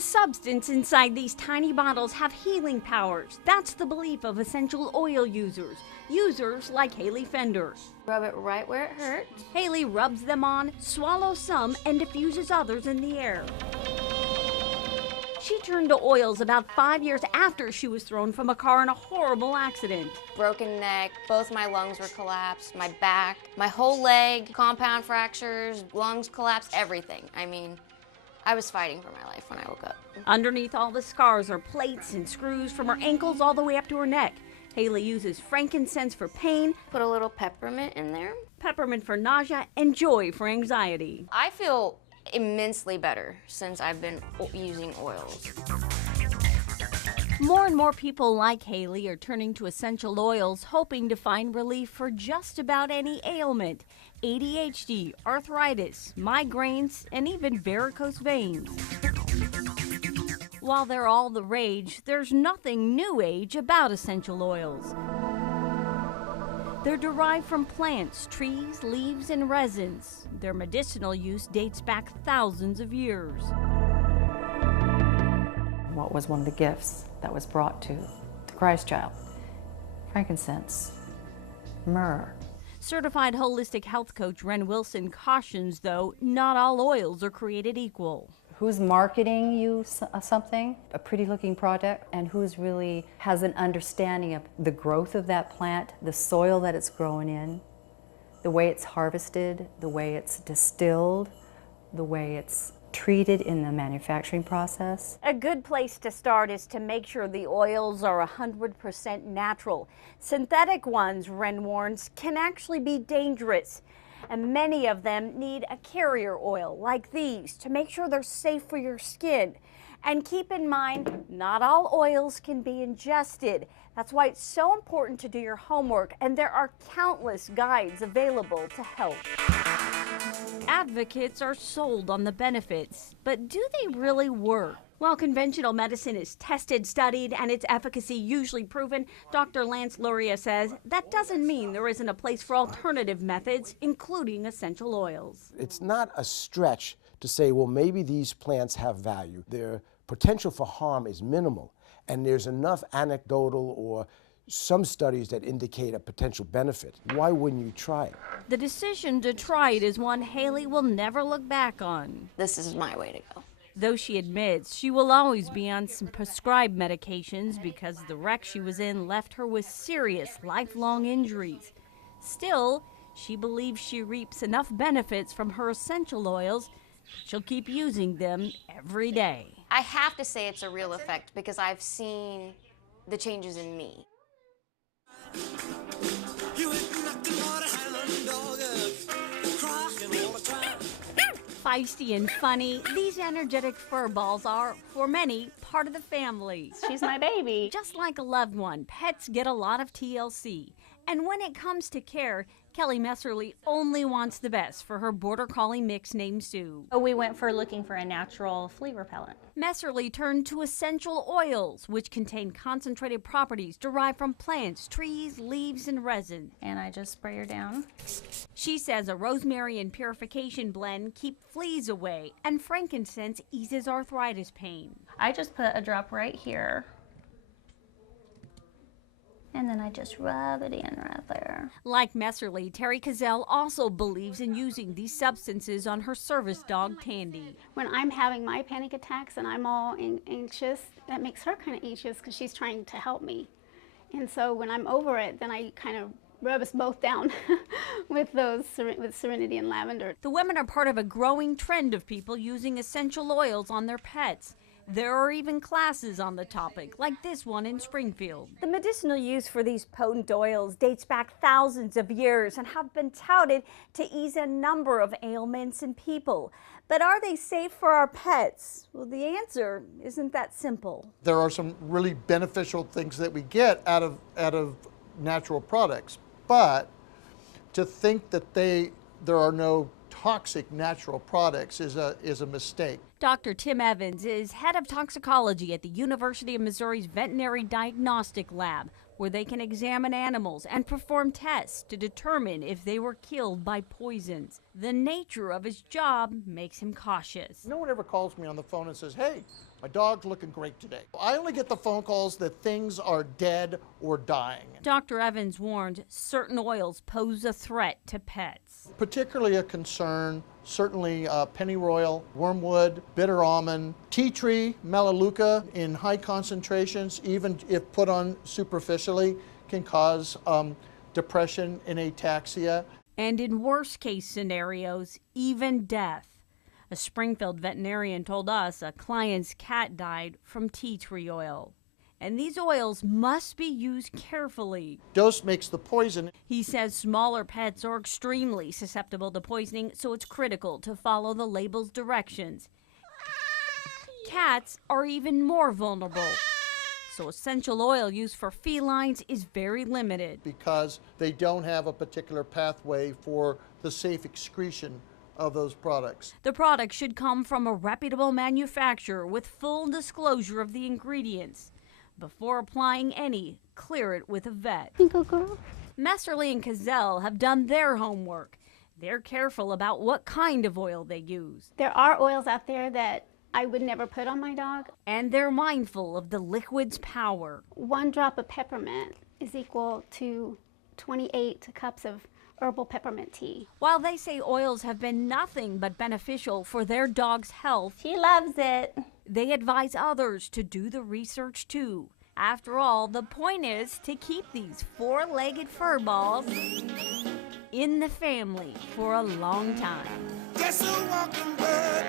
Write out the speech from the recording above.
The substance inside these tiny bottles have healing powers. That's the belief of essential oil users like Haley Fender. Rub it right where it hurts. Haley rubs them on, swallows some, and diffuses others in the air. She turned to oils about 5 years after she was thrown from a car in a horrible accident. Broken neck, both my lungs were collapsed, my back, my whole leg, compound fractures, lungs collapsed, everything. I mean, I was fighting for my life when I woke up. Underneath all the scars are plates and screws from her ankles all the way up to her neck. Haley uses frankincense for pain, Put a little peppermint in there. peppermint for nausea, and joy for anxiety. I feel immensely better since I've been using oils. More and more people like Haley are turning to essential oils, hoping to find relief for just about any ailment: ADHD, arthritis, migraines, and even varicose veins. While they're all the rage, there's nothing new age about essential oils. They're derived from plants, trees, leaves, and resins. Their medicinal use dates back thousands of years. What was one of the gifts that was brought to the Christ child? Frankincense, myrrh. Certified holistic health coach Ren Wilson cautions, though, not all oils are created equal. Who's marketing you something, a pretty looking product, and who's really has an understanding of the growth of that plant, the soil that it's grown in, the way it's harvested, the way it's distilled, the way it's treated in the manufacturing process. A good place to start is to make sure the oils are 100% natural. Synthetic ones, Ren warns, can actually be dangerous. And many of them need a carrier oil like these to make sure they're safe for your skin. And keep in mind, not all oils can be ingested. That's why it's so important to do your homework, and there are countless guides available to help. Advocates are sold on the benefits, but do they really work? While conventional medicine is tested, studied, and its efficacy usually proven, Dr. Lance Luria says that doesn't mean there isn't a place for alternative methods, including essential oils. It's not a stretch to say, well, maybe these plants have value. Their potential for harm is minimal, and there's enough anecdotal or some studies that indicate a potential benefit. Why wouldn't you try it? The decision to try it is one Haley will never look back on. This is my way to go. Though she admits she will always be on some prescribed medications because the wreck she was in left her with serious lifelong injuries. Still, she believes she reaps enough benefits from her essential oils, she'll keep using them every day. I have to say it's a real effect because I've seen the changes in me. Feisty and funny, these energetic fur balls are, for many, part of the family. She's my baby. Just like a loved one, pets get a lot of TLC. And when it comes to care, Kelly Messerly only wants the best for her border collie mix named Sue. We went for looking for a natural flea repellent. Messerly turned to essential oils, which contain concentrated properties derived from plants, trees, leaves, and resin. And I just spray her down. She says a rosemary and purification blend keep fleas away, and frankincense eases arthritis pain. I just put a drop right here. And then I just rub it in right there. Like Messerly, Terry Cazell also believes in using these substances on her service dog, Tandy. When I'm having my panic attacks and I'm all anxious, that makes her kind of anxious because she's trying to help me. And so when I'm over it, then I kind of rub us both down with Serenity and Lavender. The women are part of a growing trend of people using essential oils on their pets. There are even classes on the topic, like this one in Springfield. The medicinal use for these potent oils dates back thousands of years and have been touted to ease a number of ailments in people. But are they safe for our pets? Well, the answer isn't that simple. There are some really beneficial things that we get out of natural products, but to think that there are no toxic natural products is a mistake. Dr. Tim Evans is head of toxicology at the University of Missouri's Veterinary Diagnostic Lab, where they can examine animals and perform tests to determine if they were killed by poisons. The nature of his job makes him cautious. No one ever calls me on the phone and says, hey, my dog's looking great today. I only get the phone calls that things are dead or dying. Dr. Evans warned certain oils pose a threat to pets. Particularly a concern, certainly pennyroyal, wormwood, bitter almond, tea tree, melaleuca in high concentrations, even if put on superficially, can cause depression and ataxia. And in worst case scenarios, even death. A Springfield veterinarian told us a client's cat died from tea tree oil. And these oils must be used carefully. Dose makes the poison. He says smaller pets are extremely susceptible to poisoning, so it's critical to follow the label's directions. Cats are even more vulnerable, so essential oil used for felines is very limited. Because they don't have a particular pathway for the safe excretion of those products. The product should come from a reputable manufacturer with full disclosure of the ingredients. Before applying any, clear it with a vet. Go girl. Messerly and Cazell have done their homework. They're careful about what kind of oil they use. There are oils out there that I would never put on my dog. And they're mindful of the liquid's power. 1 drop of peppermint is equal to 28 cups of herbal peppermint tea. While they say oils have been nothing but beneficial for their dog's health, She loves it. they advise others to do the research too. After all, the point is to keep these 4-legged furballs in the family for a long time. Just a walking bird.